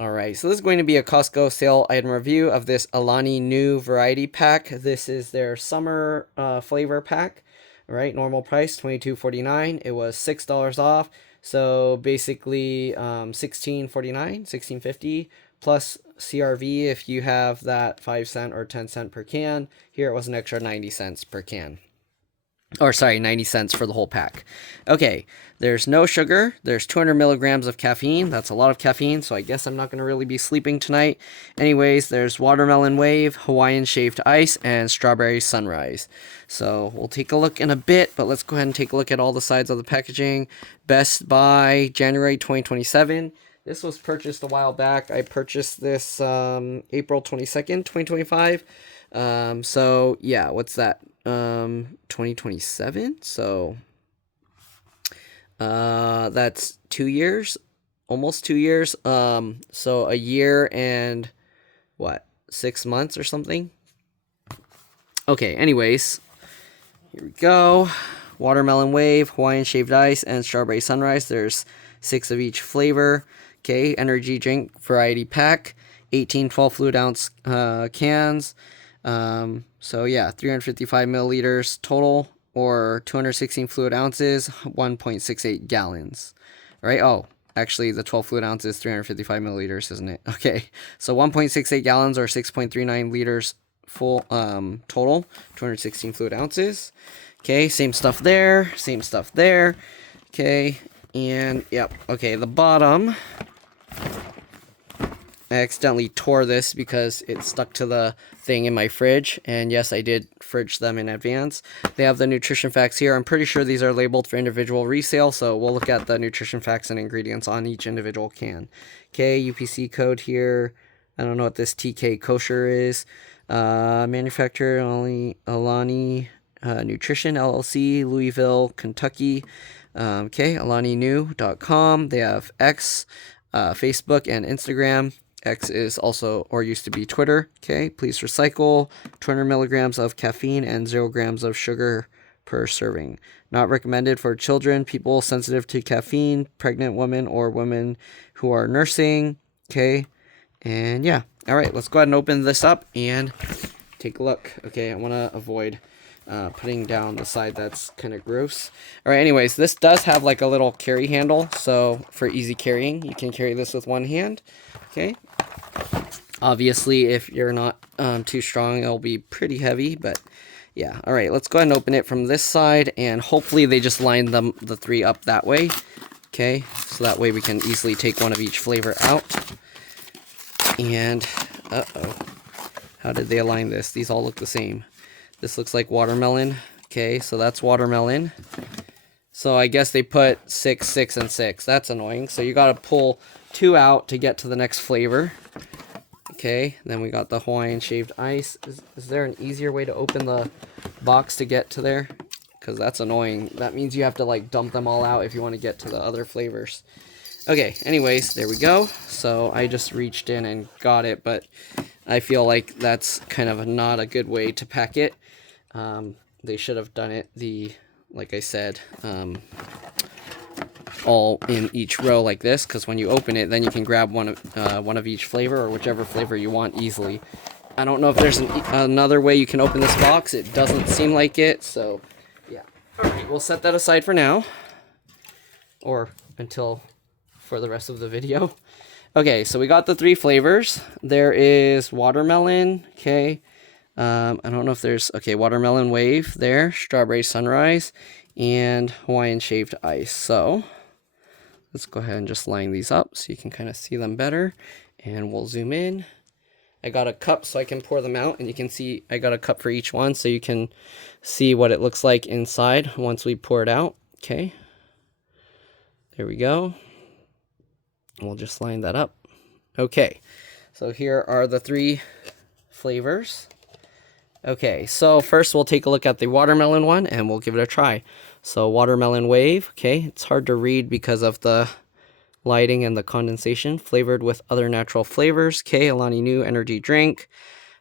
Alright, so this is going to be a Costco sale item review of this Alani new variety pack. This is their summer flavor pack. Alright, normal price $22.49. It was $6 off. So basically $16.49, $16.50 plus CRV if you have that 5 cent or 10 cent per can. Here it was an extra 90 cents per can. Or sorry, 90 cents for the whole pack. Okay, there's no sugar. There's 200 milligrams of caffeine. That's a lot of caffeine, so I guess I'm not going to really be sleeping tonight. Anyways, there's watermelon wave, Hawaiian shaved ice, and strawberry sunrise. So we'll take a look in a bit, but let's go ahead and take a look at all the sides of the packaging. Best by January 2027. This was purchased a while back. I purchased this April 22nd, 2025. So yeah, what's that? 2027, so that's 2 years, almost 2 years, so a year and what, 6 months or something. Okay, anyways, here we go. Watermelon wave, Hawaiian shaved ice, and strawberry sunrise. There's 6 of each flavor. Okay, energy drink variety pack, 18 12 fluid ounce cans. So yeah, 355 milliliters total, or 216 fluid ounces, 1.68 gallons, right? Oh, actually the 12 fluid ounces, 355 milliliters, isn't it? Okay, so 1.68 gallons or 6.39 liters full, total, 216 fluid ounces. Okay, same stuff there, same stuff there. Okay, and yep, okay, the bottom, I accidentally tore this because it stuck to the thing in my fridge. And yes, I did fridge them in advance. They have the nutrition facts here. I'm pretty sure these are labeled for individual resale. So we'll look at the nutrition facts and ingredients on each individual can. Okay, UPC code here. I don't know what this TK kosher is. Manufacturer Alani Nutrition LLC, Louisville, Kentucky. Okay, alaninew.com. They have X, Facebook, and Instagram. X is also, or used to be, Twitter. Okay, please recycle. 200 milligrams of caffeine and 0 grams of sugar per serving. Not recommended for children, people sensitive to caffeine, pregnant women, or women who are nursing. Okay, and yeah. All right, let's go ahead and open this up and take a look. Okay, I want to avoid putting down the side that's kind of gross. All right, anyways, this does have like a little carry handle, so for easy carrying, you can carry this with one hand. Okay, obviously if you're not too strong, it'll be pretty heavy, but yeah. All right, let's go ahead and open it from this side, and hopefully they just line the 3 up that way. Okay, so that way we can easily take one of each flavor out. And how did they align this? These all look the same. This looks like watermelon. Okay, so that's watermelon. So I guess they put 6, 6, and 6. That's annoying. So you got to pull 2 out to get to the next flavor. Okay, then we got the Hawaiian shaved ice. Is there an easier way to open the box to get to there? Because that's annoying. That means you have to like dump them all out if you want to get to the other flavors. Okay, anyways, there we go. So I just reached in and got it, but I feel like that's kind of not a good way to pack it. They should have done it like I said, all in each row like this, because when you open it, then you can grab one of each flavor, or whichever flavor you want, easily. I don't know if there's another way you can open this box. It doesn't seem like it, so yeah. Alright, we'll set that aside for now, or until for the rest of the video. Okay, so we got the 3 flavors. There is watermelon, okay. I don't know if there's, okay, watermelon wave there, strawberry sunrise, and Hawaiian shaved ice. So let's go ahead and just line these up so you can kind of see them better, and we'll zoom in. I got a cup so I can pour them out, and you can see I got a cup for each one so you can see what it looks like inside once we pour it out. Okay, there we go. We'll just line that up. Okay, so here are the 3 flavors. Okay, so first we'll take a look at the watermelon one, and we'll give it a try. So watermelon wave, okay, it's hard to read because of the lighting and the condensation. Flavored with other natural flavors. Okay, Alani new energy drink.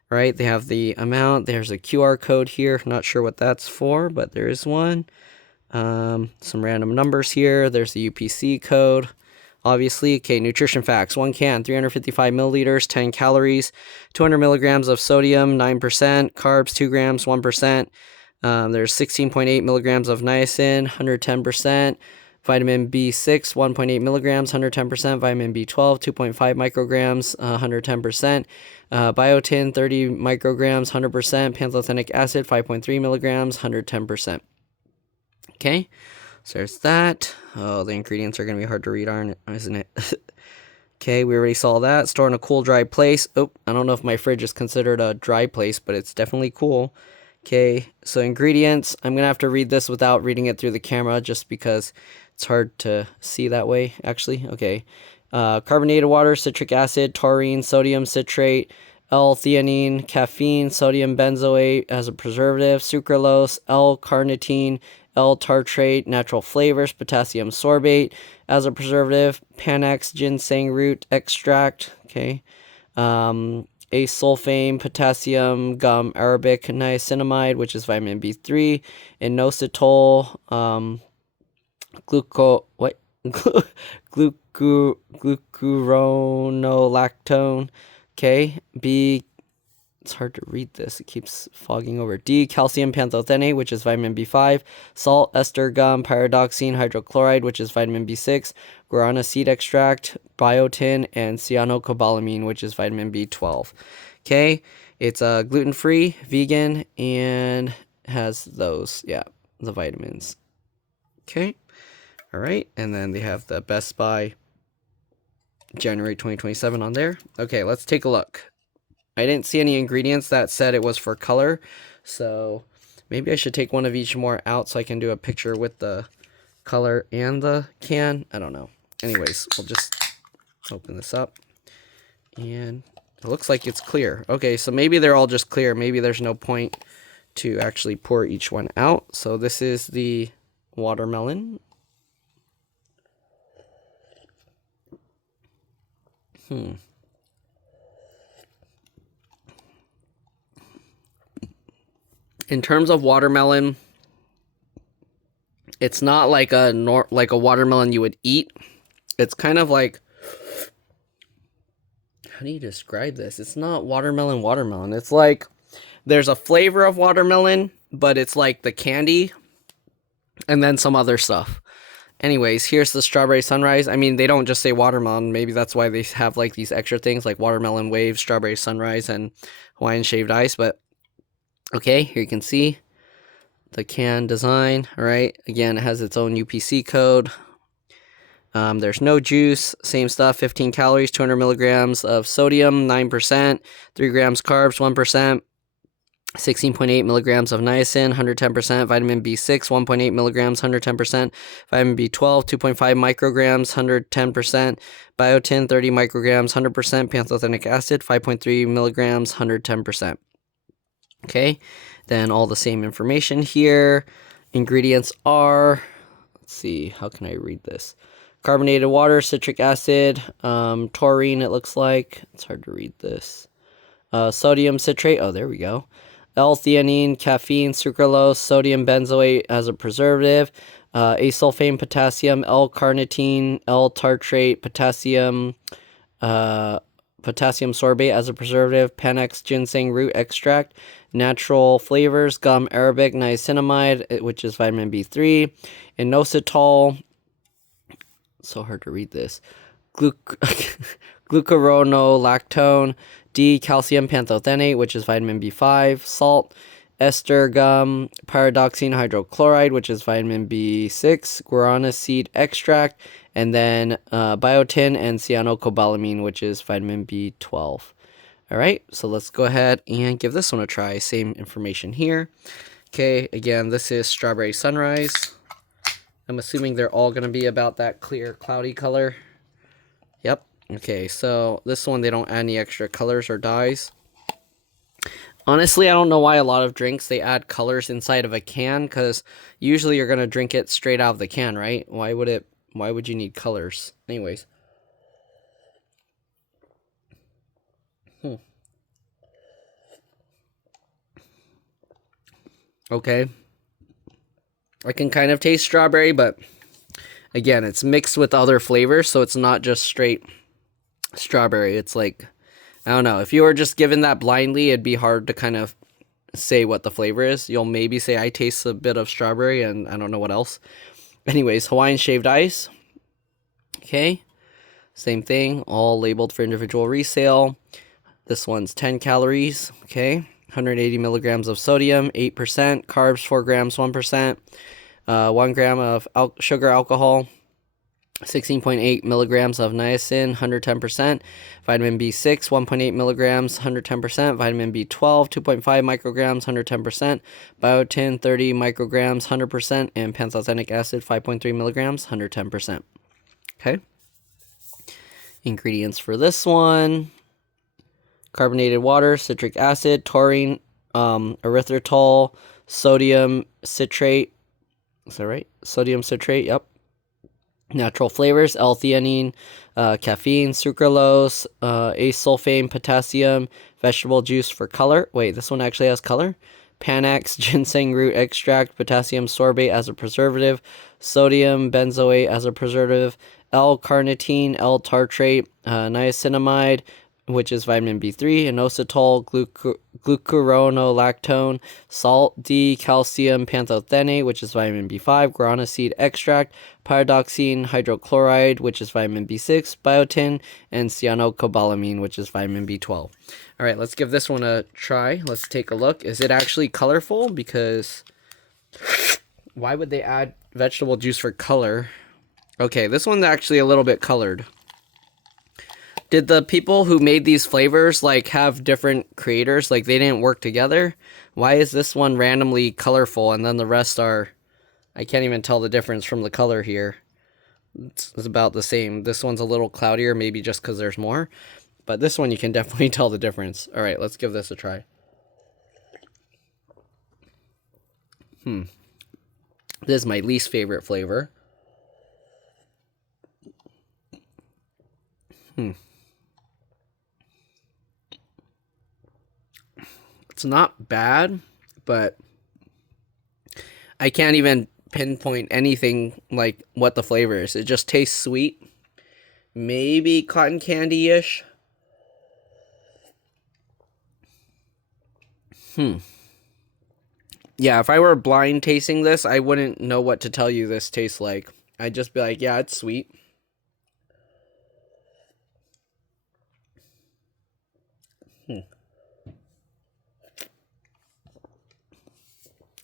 Right, they have the amount. There's a QR code here. Not sure what that's for, but there is one. Some random numbers here. There's the UPC code. obviously. Okay, nutrition facts. 1 can, 355 milliliters, 10 calories, 200 milligrams of sodium, 9%, carbs, 2 grams, 1%. There's 16.8 milligrams of niacin, 110%. Vitamin B6, 1.8 milligrams, 110%. Vitamin B12, 2.5 micrograms, 110%. Biotin, 30 micrograms, 100%. Pantothenic acid, 5.3 milligrams, 110%. Okay, so there's that. Oh, the ingredients are going to be hard to read, isn't it? Okay, we already saw that. Store in a cool, dry place. Oh, I don't know if my fridge is considered a dry place, but it's definitely cool. Okay, so ingredients. I'm going to have to read this without reading it through the camera just because it's hard to see that way, actually. Okay, carbonated water, citric acid, taurine, sodium citrate, L-theanine, caffeine, sodium benzoate as a preservative, sucralose, L-carnitine, L-tartrate, natural flavors, potassium sorbate as a preservative, Panax ginseng root extract, okay, asulfame, potassium gum arabic niacinamide, which is vitamin B3, inositol, glucuronolactone, okay, B, it's hard to read this, it keeps fogging over, D, calcium pantothenate, which is vitamin B5, salt, ester gum, pyridoxine hydrochloride, which is vitamin B6, guarana seed extract, biotin, and cyanocobalamin, which is vitamin B12. Okay, it's gluten-free, vegan, and has those, yeah, the vitamins. Okay, all right, and then they have the Best Buy January 2027 on there. Okay, let's take a look. I didn't see any ingredients that said it was for color, so maybe I should take one of each more out so I can do a picture with the color and the can. I don't know. Anyways, we'll just open this up, and it looks like it's clear. Okay, so maybe they're all just clear. Maybe there's no point to actually pour each one out. So this is the watermelon. In terms of watermelon, it's not like a watermelon you would eat. It's kind of like, how do you describe this? It's not watermelon. It's like there's a flavor of watermelon, but it's like the candy and then some other stuff. Anyways, here's the strawberry sunrise. I mean, they don't just say watermelon. Maybe that's why they have like these extra things like watermelon wave, strawberry sunrise, and Hawaiian shaved ice. But okay, here you can see the can design. All right, again, it has its own UPC code. There's no juice, same stuff, 15 calories, 200 milligrams of sodium, 9%, 3 grams carbs, 1%, 16.8 milligrams of niacin, 110%, vitamin B6, 1.8 milligrams, 110%, vitamin B12, 2.5 micrograms, 110%, biotin, 30 micrograms, 100%, pantothenic acid, 5.3 milligrams, 110%. Okay, then all the same information here. Ingredients are, let's see, how can I read this? Carbonated water, citric acid, taurine, it looks like. It's hard to read this. Sodium citrate, oh, there we go. L-theanine, caffeine, sucralose, sodium benzoate as a preservative, asulfame, potassium, L-carnitine, L-tartrate, potassium sorbate as a preservative, Panax ginseng root extract, natural flavors, gum arabic niacinamide, which is vitamin B3, inositol, so hard to read this, glucuronolactone, D, calcium pantothenate, which is vitamin B5, salt, ester gum, pyridoxine hydrochloride, which is vitamin B6, guarana seed extract, and then biotin and cyanocobalamin, which is vitamin B12. All right, so let's go ahead and give this one a try. Same information here. Okay, again, this is strawberry sunrise. I'm assuming they're all going to be about that clear, cloudy color. Yep. Okay, so this one, they don't add any extra colors or dyes. Honestly, I don't know why a lot of drinks, they add colors inside of a can, because usually you're going to drink it straight out of the can, right? Why would you need colors? Anyways. Okay. I can kind of taste strawberry, but again, it's mixed with other flavors, so it's not just straight strawberry. It's like, I don't know, if you were just given that blindly, it'd be hard to kind of say what the flavor is. You'll maybe say, I taste a bit of strawberry, and I don't know what else. Anyways, Hawaiian shaved ice. Okay, same thing, all labeled for individual resale. This one's 10 calories, okay, 180 milligrams of sodium, 8%, carbs, 4 grams, 1%, 1 gram of sugar alcohol, 16.8 milligrams of niacin, 110%, vitamin B6, 1.8 milligrams, 110%, vitamin B12, 2.5 micrograms, 110%, biotin, 30 micrograms, 100%, and pantothenic acid, 5.3 milligrams, 110%. Okay. Ingredients for this one: carbonated water, citric acid, taurine, erythritol, sodium citrate. Is that right? Sodium citrate, yep. Natural flavors: L-theanine, caffeine, sucralose, acesulfame, potassium, vegetable juice for color. Wait, this one actually has color. Panax, ginseng root extract, potassium sorbate as a preservative, sodium benzoate as a preservative, L-carnitine, L-tartrate, niacinamide, which is vitamin B3, inositol, glucuronolactone, salt, D-calcium pantothenate, which is vitamin B5, guarana seed extract, pyridoxine hydrochloride, which is vitamin B6, biotin, and cyanocobalamin, which is vitamin B12. All right, let's give this one a try. Let's take a look. Is it actually colorful? Because why would they add vegetable juice for color? Okay, this one's actually a little bit colored. Did the people who made these flavors like have different creators? Like they didn't work together? Why is this one randomly colorful and then the rest are, I can't even tell the difference from the color here. It's about the same. This one's a little cloudier, maybe just because there's more. But this one you can definitely tell the difference. All right, let's give this a try. This is my least favorite flavor. It's not bad, but I can't even pinpoint anything like what the flavor is. It just tastes sweet. Maybe cotton candy-ish. Yeah, if I were blind tasting this, I wouldn't know what to tell you this tastes like. I'd just be like, yeah, it's sweet.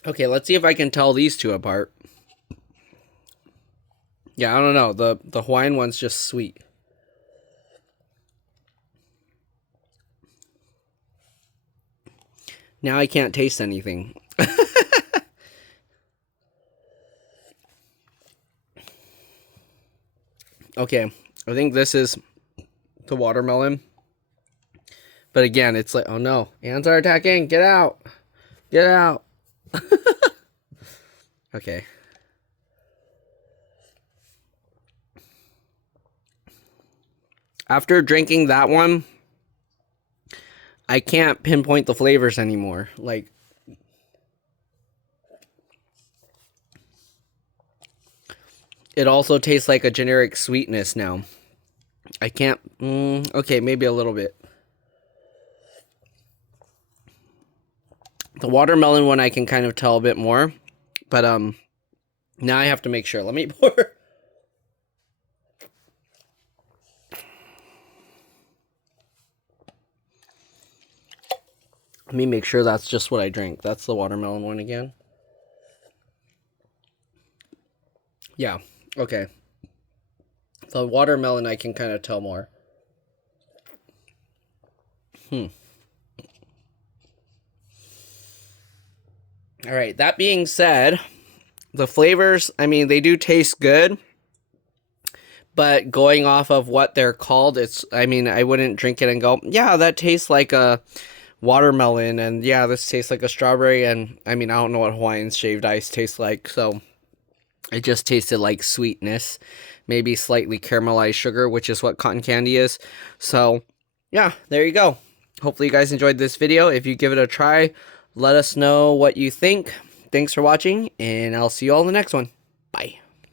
Okay, let's see if I can tell these two apart. Yeah, I don't know. The Hawaiian one's just sweet. Now I can't taste anything. Okay, I think this is the watermelon. But again, it's like, oh no, ants are attacking. Get out. Get out. Okay. After drinking that one, I can't pinpoint the flavors anymore. Like, it also tastes like a generic sweetness now. I can't, okay, maybe a little bit. The watermelon one I can kind of tell a bit more, but now I have to make sure. Let me pour. Let me make sure that's just what I drink. That's the watermelon one again. Yeah, okay. The watermelon I can kind of tell more. All right, that being said, the flavors, I mean, they do taste good, but going off of what they're called, I mean, I wouldn't drink it and go, yeah, that tastes like a watermelon, and yeah, this tastes like a strawberry, and I mean, I don't know what Hawaiian shaved ice tastes like, so it just tasted like sweetness, maybe slightly caramelized sugar, which is what cotton candy is. So yeah, there you go. Hopefully you guys enjoyed this video. If you give it a try, let us know what you think. Thanks for watching, and I'll see you all in the next one. Bye.